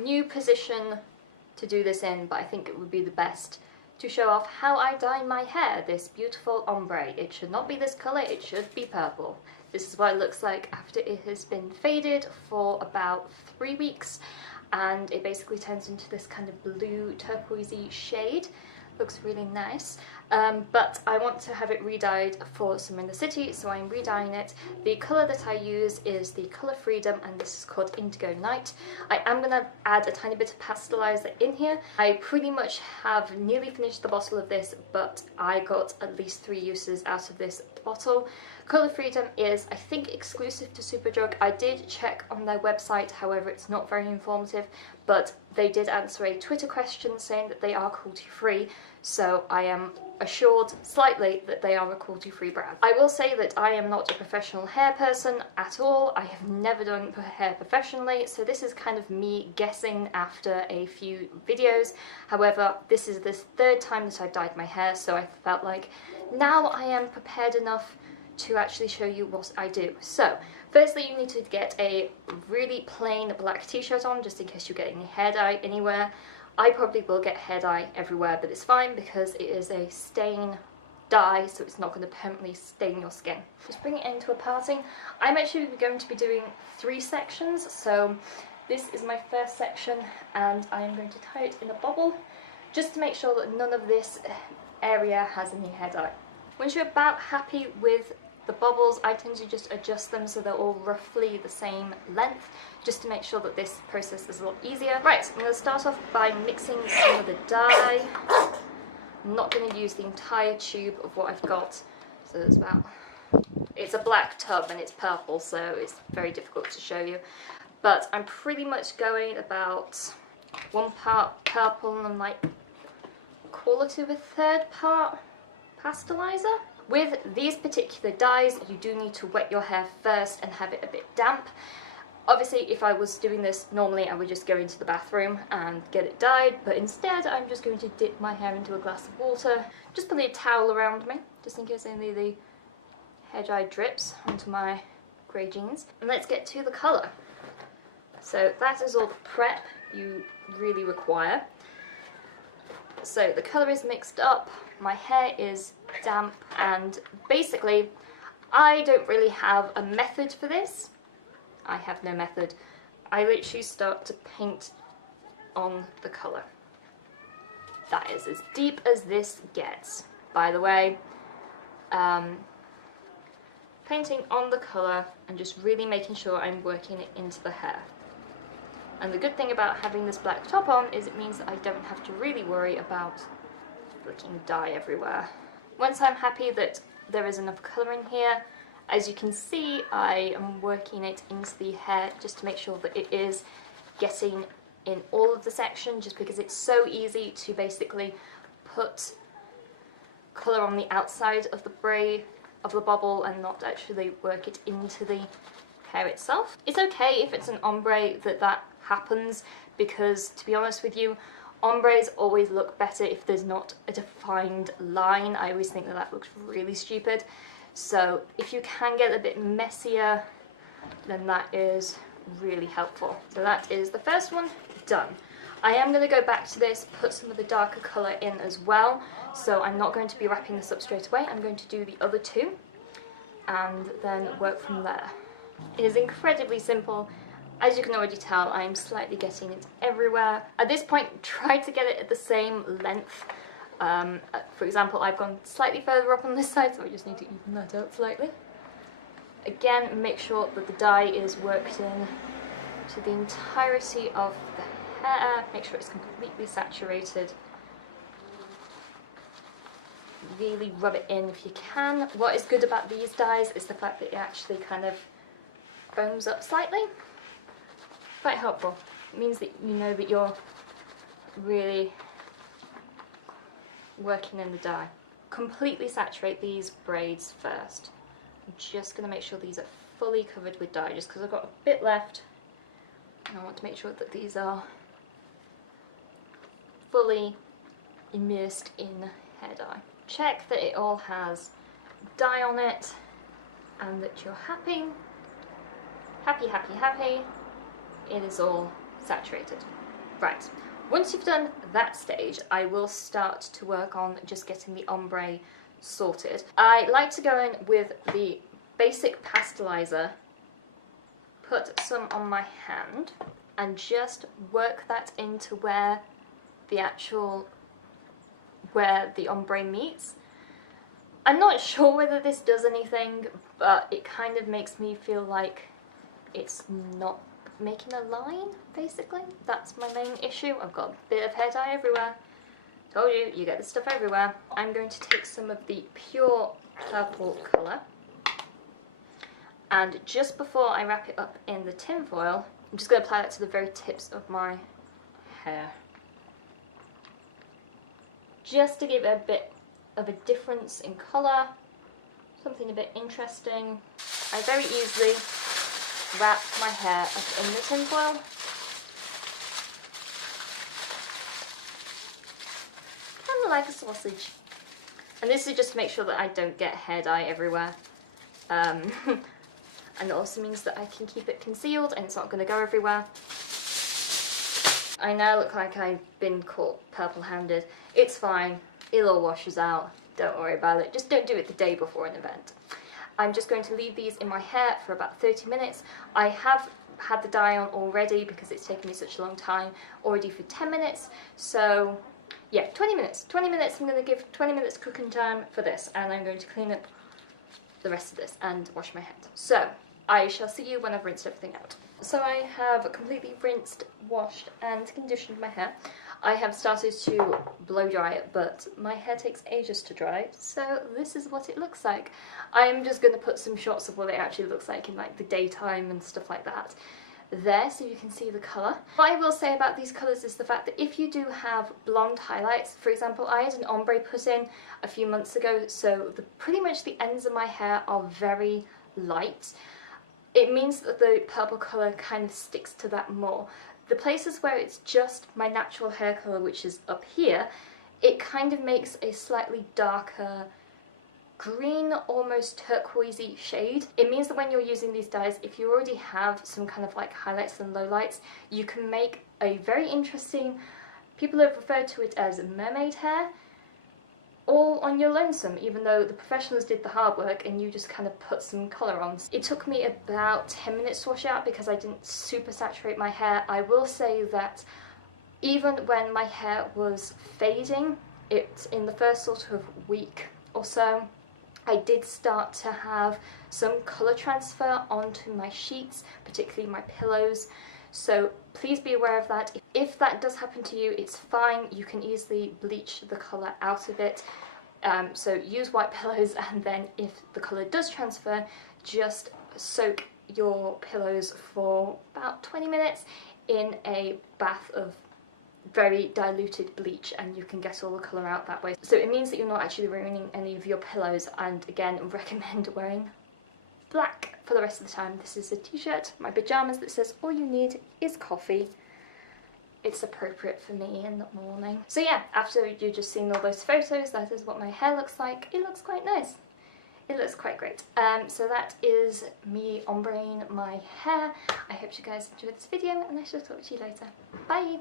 new position to do this in, but I think it would be the best to show off how I dye my hair, this beautiful ombre. It should not be this colour, it should be purple. This is what it looks like after it has been faded for about 3 weeks, and it basically turns into this kind of blue turquoisey shade. Looks really nice, but I want to have it re-dyed for Summer in the City, so I'm re-dyeing it. The colour that I use is the colour Freedom, and this is called Indigo Night. I am going to add a tiny bit of pastelizer in here. I pretty much have nearly finished the bottle of this, but I got at least 3 uses out of this bottle. Colour Freedom is, I think, exclusive to Superdrug. I did check on their website, however it's not very informative, but they did answer a Twitter question saying that they are cruelty-free, so I am assured slightly that they are a cruelty-free brand. I will say that I am not a professional hair person at all. I have never done hair professionally, so this is kind of me guessing after a few videos. However, this is the 3rd time that I've dyed my hair, so I felt like now I am prepared enough to actually show you what I do. So, firstly you need to get a really plain black t-shirt on, just in case you get any hair dye anywhere. I probably will get hair dye everywhere, but it's fine because it is a stain dye, so it's not going to permanently stain your skin. Just bring it into a parting. I'm actually going to be doing 3 sections, so this is my first section, and I am going to tie it in a bobble, just to make sure that none of this area has any hair dye. Once you're about happy with the bobbles, I tend to just adjust them so they're all roughly the same length, just to make sure that this process is a lot easier. Right, so I'm going to start off by mixing some of the dye. I'm not going to use the entire tube of what I've got, so there's about... It's a black tub and it's purple, so it's very difficult to show you. But I'm pretty much going about 1 part purple and like 1/4 to 1/3 part pastelizer. With these particular dyes, you do need to wet your hair first and have it a bit damp. Obviously, if I was doing this normally, I would just go into the bathroom and get it dyed, but instead I'm just going to dip my hair into a glass of water, just put a towel around me, just in case any of the hair dye drips onto my grey jeans. And let's get to the colour. So that is all the prep you really require. So the colour is mixed up, my hair is damp, and basically I don't really have a method for this. I have no method. I literally start to paint on the colour. That is as deep as this gets. By the way, painting on the colour and just really making sure I'm working it into the hair. And the good thing about having this black top on is it means that I don't have to really worry about flicking dye everywhere. Once I'm happy that there is enough colour in here, as you can see, I am working it into the hair just to make sure that it is getting in all of the section, just because it's so easy to basically put colour on the outside of the braid, of the bobble, and not actually work it into the hair itself. It's okay if it's an ombre that happens, because to be honest with you, ombres always look better if there's not a defined line. I always think that looks really stupid. So if you can get a bit messier, then that is really helpful. So that is the first one done. I am going to go back to this, put some of the darker colour in as well, so I'm not going to be wrapping this up straight away. I'm going to do the other 2 and then work from there. It is incredibly simple. As you can already tell, I am slightly getting it everywhere. At this point, try to get it at the same length. For example, I've gone slightly further up on this side, so I just need to even that out slightly. Again, make sure that the dye is worked in to the entirety of the hair. Make sure it's completely saturated. Really rub it in if you can. What is good about these dyes is the fact that it actually kind of foams up slightly. Quite helpful. It means that you know that you're really working in the dye. Completely saturate these braids first. I'm just going to make sure these are fully covered with dye, just because I've got a bit left, and I want to make sure that these are fully immersed in hair dye. Check that it all has dye on it and that you're happy. Happy, happy, happy. It is all saturated. Right, once you've done that stage, I will start to work on just getting the ombre sorted. I like to go in with the basic pastelizer, put some on my hand, and just work that into where the ombre meets. I'm not sure whether this does anything, but it kind of makes me feel like it's not making a line, basically. That's my main issue. I've got a bit of hair dye everywhere. Told you, you get this stuff everywhere. I'm going to take some of the pure purple colour, and just before I wrap it up in the tin foil, I'm just going to apply that to the very tips of my hair. Just to give it a bit of a difference in colour, something a bit interesting. I very easily wrap my hair up in the tin foil. Kind of like a sausage. And this is just to make sure that I don't get hair dye everywhere. And it also means that I can keep it concealed and it's not going to go everywhere. I now look like I've been caught purple-handed. It's fine. It all washes out. Don't worry about it. Just don't do it the day before an event. I'm just going to leave these in my hair for about 30 minutes. I have had the dye on already because it's taken me such a long time, already for 10 minutes. So yeah, 20 minutes. 20 minutes, I'm going to give 20 minutes cooking time for this, and I'm going to clean up the rest of this and wash my head. So I shall see you when I've rinsed everything out. So I have completely rinsed, washed and conditioned my hair. I have started to blow dry it, but my hair takes ages to dry, so this is what it looks like. I'm just going to put some shots of what it actually looks like in like the daytime and stuff like that there, so you can see the colour. What I will say about these colours is the fact that if you do have blonde highlights, for example, I had an ombre put in a few months ago, so pretty much the ends of my hair are very light. It means that the purple colour kind of sticks to that more. The places where it's just my natural hair colour, which is up here, it kind of makes a slightly darker green, almost turquoisey shade. It means that when you're using these dyes, if you already have some kind of like highlights and lowlights, you can make a very interesting, people have referred to it as mermaid hair, all on your lonesome, even though the professionals did the hard work and you just kind of put some colour on. It took me about 10 minutes to wash out because I didn't super saturate my hair. I will say that even when my hair was fading, in the first sort of week or so, I did start to have some colour transfer onto my sheets, particularly my pillows. So please be aware of that. If that does happen to you, it's fine. You can easily bleach the colour out of it. So use white pillows, and then if the colour does transfer, just soak your pillows for about 20 minutes in a bath of very diluted bleach, and you can get all the colour out that way. So it means that you're not actually ruining any of your pillows, and again, recommend wearing black for the rest of the time. This is a t-shirt, my pyjamas, that says all you need is coffee. It's appropriate for me in the morning. So yeah, after you've just seen all those photos, that is what my hair looks like. It looks quite nice. It looks quite great. So that is me ombreing my hair. I hope you guys enjoyed this video, and I shall talk to you later. Bye!